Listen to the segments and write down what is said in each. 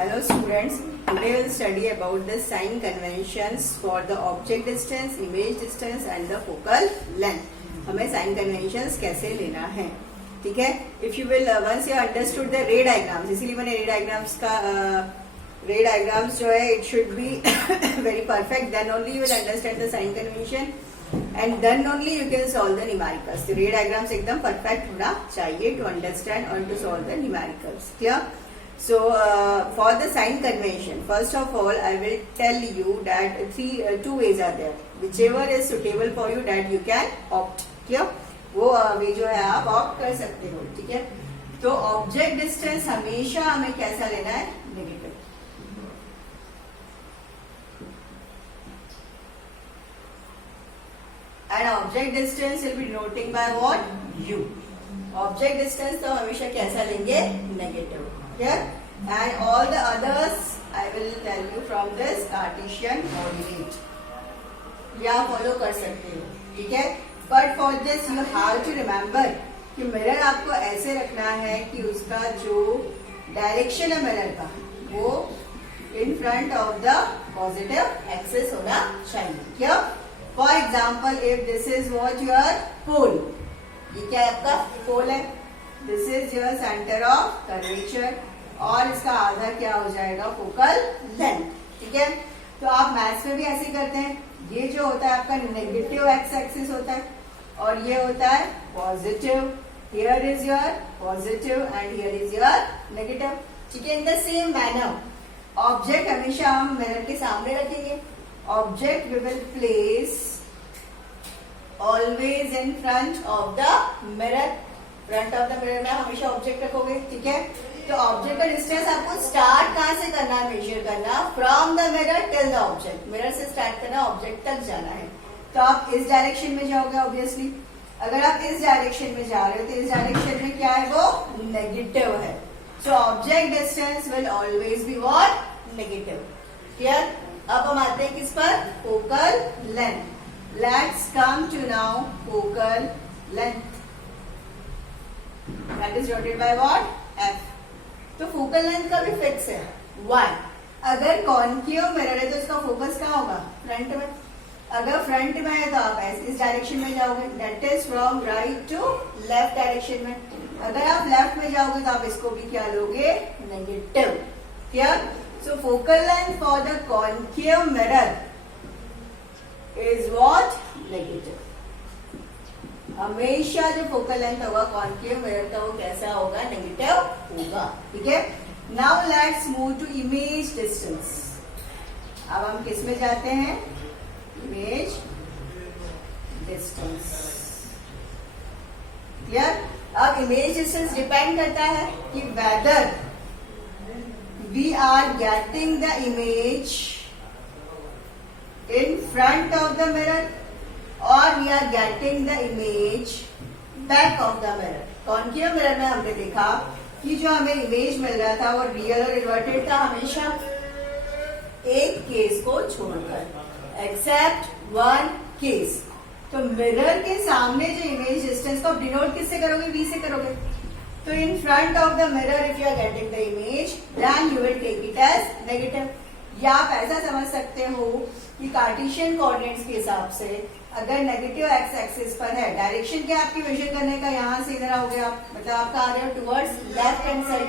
Hello students, today we'll study about the sign conventions for the object distance, image distance and the focal length. हमें sign conventions कैसे लेना है, ठीक है. If you will once you understood the ray diagrams, इसीलिए मैंने ray diagrams का ray diagrams जो है it should be very perfect, then only you will understand the sign convention and then only you can solve the numericals. तो ray diagrams एकदम perfect होना चाहिए to understand and to solve the numericals. Clear? So for the sign convention, first of all I will tell you that two ways are there. Whichever is suitable for you that you can opt. Clear? वो वे जो है आप opt कर सकते हो, ठीक है. तो object distance हमेशा हमें कैसा लेना है, negative. And object distance will be denoting by what? U. Object distance तो हमेशा कैसा लेंगे, negative. Here and all the others I will tell you from this Cartesian coordinate. या फॉलो कर सकते हो, ठीक है. But for this you have to remember कि मिरर आपको ऐसे रखना है कि उसका जो डायरेक्शन है मिरर का वो in front of the positive axis होना चाहिए. क्या? For example, if this is what your pole, ये क्या आपका pole है. This is your center of curvature और इसका आधा क्या हो जाएगा, फोकल लेंथ, ठीक है. तो आप मैथ्स में भी ऐसे करते हैं. ये जो होता है आपका नेगेटिव एक्स एक्सिस होता है और ये होता है positive. Here is your positive and here is your negative, ठीक है. In the same manner object हमेशा हम मिरर के सामने रखेंगे. Object we will place always in front of the mirror. Front of the mirror में हमेशा ऑब्जेक्ट रखोगे, ठीक है. तो ऑब्जेक्ट का डिस्टेंस आपको स्टार्ट कहां से करना है, मेजर करना from the mirror till the object. Mirror से स्टार्ट करना, ऑब्जेक्ट तक जाना है. तो आप इस डायरेक्शन में जाओगे ऑब्वियसली. अगर आप इस डायरेक्शन में जा रहे हो तो इस डायरेक्शन में क्या है, वो नेगेटिव है. So object distance will always be what, negative. Clear? अब हम आते हैं किस पर, focal length. Let's come to now focal length. That is denoted by what, F. तो फोकल लेंथ का भी फिक्स है. वन, अगर कॉन्केव मिरर है तो इसका फोकस कहाँ होगा, फ्रंट में. अगर फ्रंट में है तो आप इस डायरेक्शन में जाओगे, that is from right to left direction में. अगर आप लेफ्ट में जाओगे तो आप इसको भी क्या लोगे, negative. Clear? So focal length for the concave mirror is what, negative. हमेशा जो फोकल लेंथ होगा कॉन्केव मिरर का वो कैसा होगा, नेगेटिव होगा, ठीक है. Now let's move to image distance. अब हम किस में जाते हैं, इमेज डिस्टेंस. क्लियर? अब इमेज डिस्टेंस डिपेंड करता है कि whether we are getting the image in front of the mirror और we are getting the image back of the mirror. Concave mirror में हमने देखा कि जो हमें इमेज मिल रहा था वो रियल और इन्वर्टेड था हमेशा, एक केस को छोड़कर, एक्सेप्ट वन केस. तो मिरर के सामने जो इमेज डिस्टेंस को डिनोट किससे करोगे, वी से करोगे. तो in front of the mirror if you are getting the image then you will take it as negative. या आप ऐसा समझ सकते हो कि कार्टेशियन कोऑर्डिनेट्स के हिसाब से अगर नेगेटिव एक्स एक्सिस पर है, डायरेक्शन क्या आपकी मेजर करने का, यहां से इधर आओगे आप, मतलब आपका आ रहे हो टुवर्ड्स लेफ्ट हैंड साइड.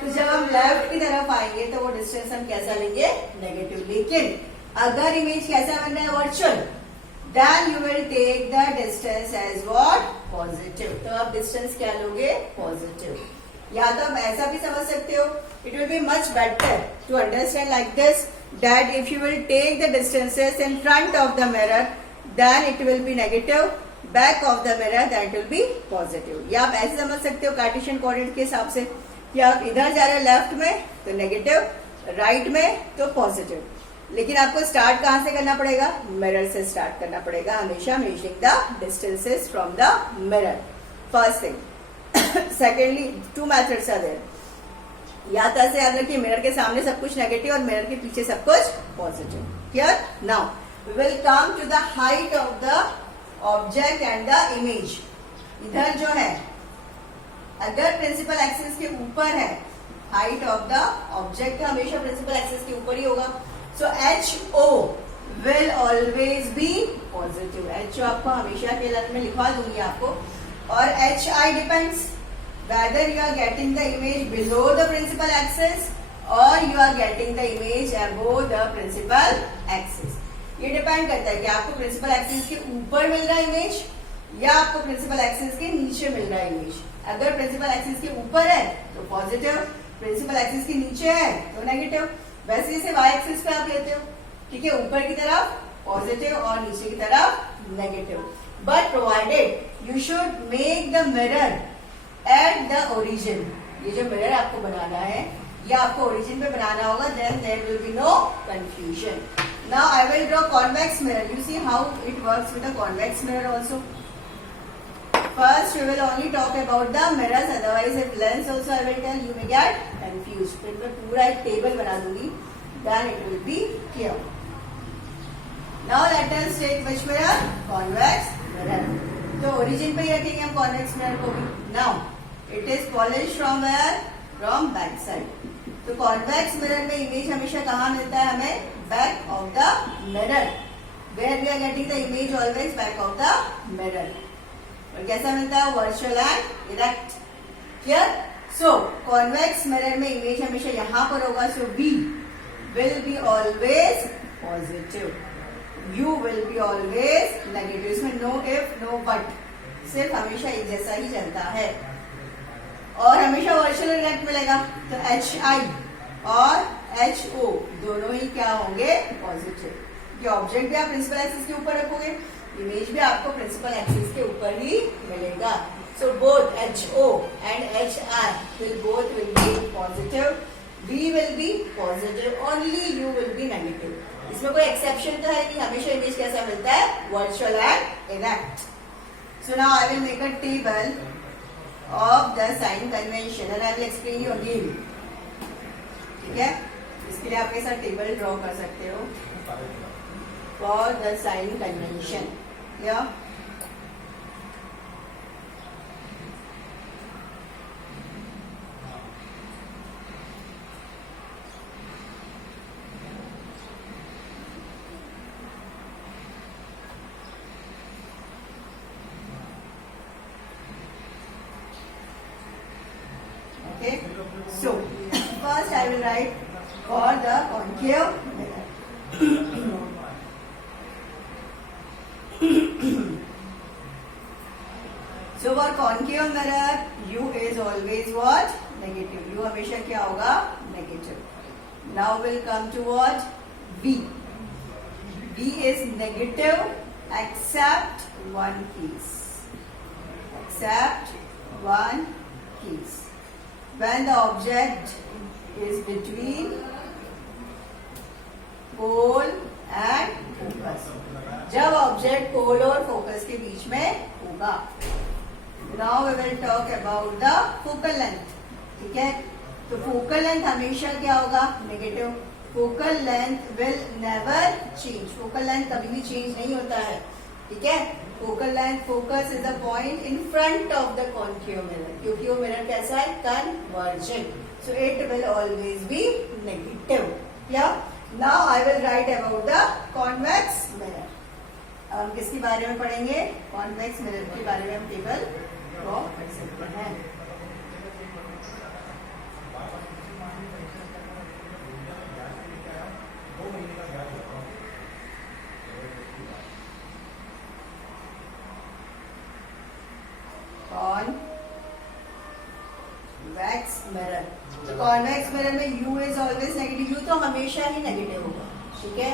तो जब हम लेफ्ट की तरफ आएंगे तो वो डिस्टेंस हम कैसा लेंगे, नेगेटिव. लेकिन अगर इमेज कैसा बन रहा है, virtual, then you will take the distance as what, positive. तो आप डिस्टेंस क्या लोगे, पॉजिटिव. या तो आप ऐसा भी समझ सकते हो, it will be much better to understand like this, that if you will take the distances in front of the mirror then it will be negative, back of the mirror that will be positive. या आप ऐसे समझ सकते हो Cartesian coordinate के हिसाब से कि आप इधर जा रहे हो लेफ्ट में तो नेगेटिव, राइट में तो पॉजिटिव. लेकिन आपको स्टार्ट कहां से करना पड़ेगा, मिरर से स्टार्ट करना पड़ेगा हमेशा, measuring the distances from the mirror. First thing. Secondly two methods are there. या तो ऐसे याद रखिए, मिरर के सामने सब कुछ नेगेटिव और मिरर के पीछे सब कुछ positive. Clear? Now we will come to the height of the object and the image. इधर जो है अगर प्रिंसिपल एक्सिस के ऊपर है हाइट ऑफ द ऑब्जेक्ट हमेशा प्रिंसिपल एक्सिस के ऊपर ही होगा. सो HO will always be positive. HO आपको हमेशा के लिए मैं लिखवा दूंगी आपको. और HI depends whether you are getting the image below the principal axis or you are getting the image above the principal axis. ये डिपेंड करता है कि आपको प्रिंसिपल एक्सिस के ऊपर मिल रहा है इमेज या आपको प्रिंसिपल एक्सिस के नीचे मिल रहा है इमेज. अगर प्रिंसिपल एक्सिस के ऊपर है तो पॉजिटिव, प्रिंसिपल एक्सिस के नीचे है तो नेगेटिव. वैसे इसे वाई एक्सिस पे आप लेते हो, ठीक है, ऊपर की तरफ पॉजिटिव और नीचे की तरफ negative. But provided you should make the mirror at the origin. ये जो मिरर आपको बनाना है ये आपको ओरिजिन पे बनाना होगा. Then there will be no confusion. Now I will draw convex mirror. You see how it works with the convex mirror also. First, we will only talk about the mirrors. Otherwise, if lens also I will tell, you may get confused. फिर मैं पूरा एक table बना दूंगी. Then it will be clear. Now let us take which mirror? Convex mirror. तो origin पे ही रखेंगे हम convex mirror को भी. Now, it is polished from where? From back side. तो convex mirror में image हमेशा कहाँ मिलता है हमें? Back of the mirror. Where we are getting the image always back of the mirror. और कैसा मिलता है? Virtual and erect. Clear? So convex mirror में इमेज हमेशा यहां पर होगा. सो V will be always positive, U will be always negative. इसमें नो इफ नो बट, सिर्फ हमेशा एक जैसा ही चलता है. और हमेशा वर्चुअल इरेक्ट मिलेगा. तो HI और HO दोनों ही क्या होंगे? पॉजिटिव. ये ऑब्जेक्ट भी आप प्रिंसिपल एक्सिस के ऊपर रखोगे, इमेज भी आपको प्रिंसिपल एक्सिस के ऊपर ही मिलेगा. So both HO and HI will be positive. V will be positive. Only U will be negative. इसमें कोई एक्सेप्शन तो है नहीं. हमेशा इमेज कैसा मिलता है? Virtual and erect. So now I will make a table of the sign convention and I will explain you again. ठीक है, इसके लिए आप के साथ टेबल ड्रॉ कर सकते हो for the sign convention. Yeah. Okay. So first I will write for the concave mirror. So for concave mirror, U is always what? Negative. U हमेशा क्या होगा? Negative. Now we'll come to what? V. V is negative except one case. Except one case. When the object is between pole and focus. जब object पोल और focus के बीच में होगा. Now we will talk about the focal length. ठीक है, तो focal length हमेशा क्या होगा? Negative. Focal length will never change. Focal length कभी भी चेंज नहीं होता है. ठीक है, focal length, focus is the point in front of the concave mirror, क्योंकि वो मिरर कैसा है? Convergent. So it will always be negative. या now I will write about the convex mirror. हम किसके बारे में पढ़ेंगे? कॉन्वेक्स मिरर के बारे में हम टेबल ड्रॉ कर सकते हैं. Convex mirror. तो कॉन्वेक्स मिरर में U is always negative. U तो हमेशा ही नेगेटिव होगा. ठीक है,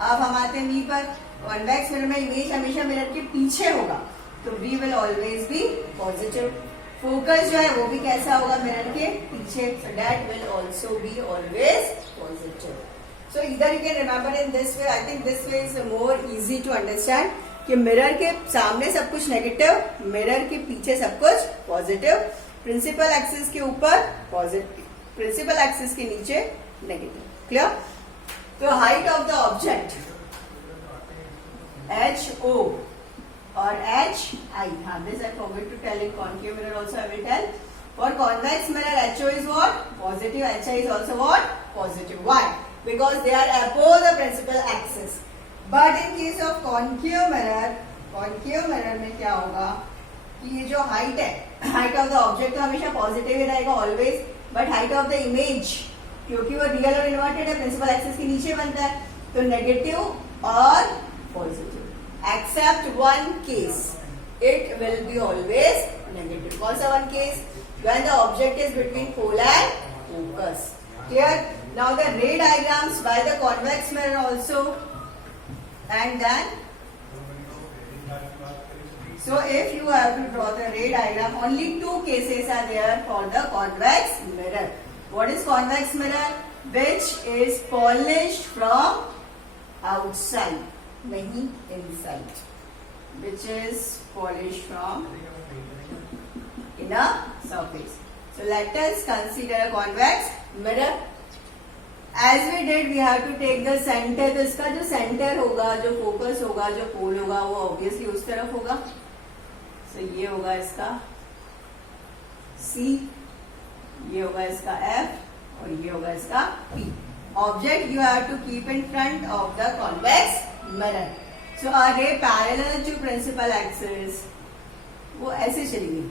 अब हम आते हैं V पर. कॉन्वेक्स मिरर में इमेज हमेशा मिरर के पीछे होगा, तो V will always be positive. Focus जो है वो भी कैसा होगा? मिरर के पीछे. So that will also be always positive. So इधर you can remember in this way. I think this way is more easy to understand कि मिरर के सामने सब कुछ नेगेटिव, मिरर के पीछे सब कुछ पॉजिटिव, प्रिंसिपल एक्सिस के ऊपर पॉजिटिव, प्रिंसिपल एक्सिस के नीचे नेगेटिव. क्लियर? तो height of the object HO और HI. हाँ, this I forgot to tell in concave mirror also I will tell. For convex mirror, HO is what? Positive. HI is also what? Positive. Why? Because they are above the principal axis. But in case of concave mirror में क्या होगा कि ये जो height है, height of the object तो हमेशा positive ही रहेगा always, but height of the image क्योंकि वो रियल और इन्वर्टेड है, प्रिंसिपल एक्सिस के नीचे बनता है, तो नेगेटिव और positive, except one case, it will be always negative. कौन सा one case? When the object is between pole and focus. Clear? Now the ray diagrams by the convex mirror also, and then so if you have to draw the ray diagram, only two cases are there for the convex mirror. What is convex mirror? Which is polished from outside, nahi inside. Which is polished from inner surface. So let us consider a convex mirror. As we did, we have to take the center. तो इसका जो centre होगा, जो focus होगा, जो पोल होगा, वो obviously उस तरफ होगा. So ये होगा इसका C, ये होगा इसका F और ये होगा इसका P. Object you have to keep in front of the convex mirror. So a ray parallel to principal axis, वो ऐसे चलेगी.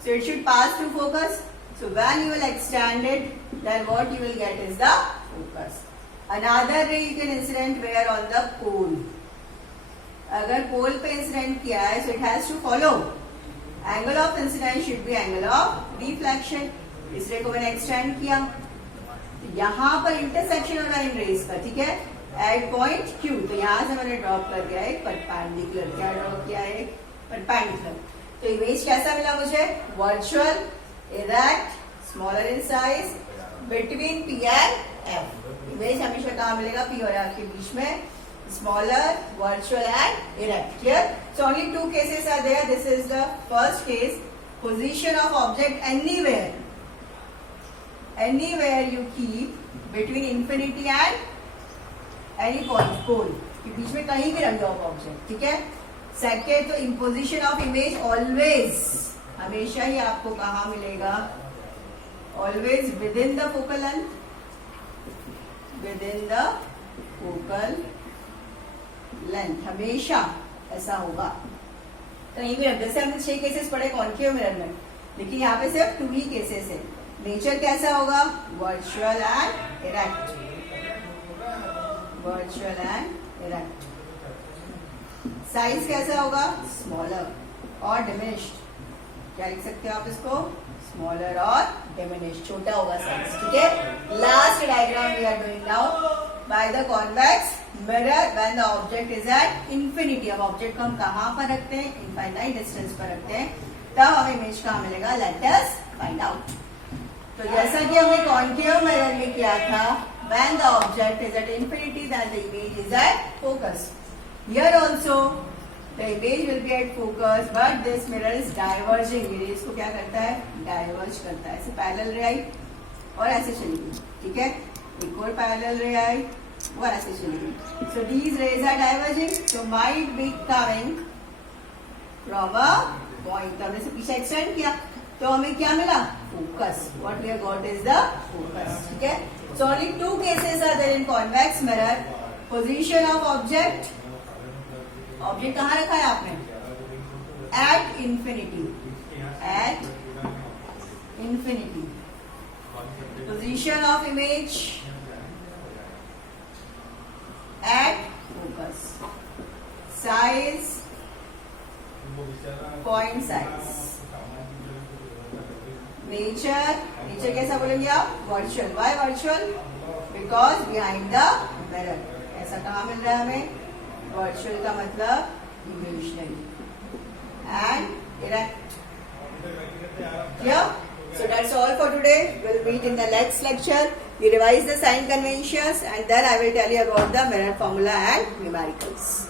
So it should pass through focus. So when you will extend it, then what you will get is the focus. Another ray you can incident where on the pole. अगर पोल पे incident किया है, so it has to follow. Angle of incidence should be angle of reflection. इस रे को मैंने extend किया, तो यहाँ पर इंटरसेक्शन हो रहा है इन रेज का, ठीक है, एट पॉइंट Q. तो यहाँ से मैंने ड्रॉप कर दिया एक परपेंडिकुलर. क्या ड्रॉप किया है? परपेंडिकुलर. तो इमेज कैसा मिला मुझे? Virtual, erect, smaller in size, between P and F. Image हमेशा कहाँ मिलेगा? P और F के बीच में. Smaller, virtual and erect. Clear? So only two cases are there. This is the first case. Position of object anywhere. Anywhere you keep between infinity and any point, pole. के बीच में कहीं भी रख दो object, ठीक है. सेकेंड, तो imposition of image always, हमेशा ही आपको कहाँ मिलेगा? Always with in the focal length, with in the focal length, हमेशा ऐसा होगा. कहीं भी रख. जैसे हमने 6 केसेस पढ़े कॉन्केव मिरर में, लेकिन यहाँ पे सिर्फ 2 ही केसेस है. नेचर कैसा होगा? Virtual and erect, virtual and erect. Size कैसा होगा? स्मॉलर और डिमिनिश्ड. क्या लिख सकते हो आप इसको? स्मॉलर और डिमिनिश्ड, छोटा होगा साइज, ठीक है. Last diagram we are doing now by the convex mirror when the object is at infinity. अब ऑब्जेक्ट को हम कहाँ पर रखते हैं? इनफाइनाइट डिस्टेंस पर रखते हैं, तब हमें इमेज कहाँ मिलेगा? Let us find out. तो जैसा कि हमने कॉन्केव मिरर में किया था, when the object is at infinity then the image is at focus. Here also the image will be at focus, but this mirror is diverging. ये इसको क्या करता है? डाइवर्ज करता है. ऐसे पैरेलल रे आई और ऐसे चलेगी, ठीक है. एक और पैरेलल रे आई वो ऐसे चलेगी. So these rays are diverging, so might be coming from a point. तो हमने से पीछे एक्सटेंड किया, तो हमें क्या मिला? Focus. What we have got is the focus, ठीक है. So only 2 cases are there in convex mirror. Position of object. Object कहाँ रखा है आपने? At infinity, at infinity. Position of image at focus. Size, point size. Nature, nature कैसा बोलेंगे आप? Virtual. Why virtual? Because behind the mirror. ऐसा कहाँ मिल रहा है हमें? वर्चुअल का मतलब imaginary and erect. Clear? So that's all for today. We'll meet in the next lecture. We revise the sign conventions and then I will tell you about the mirror formula and numericals.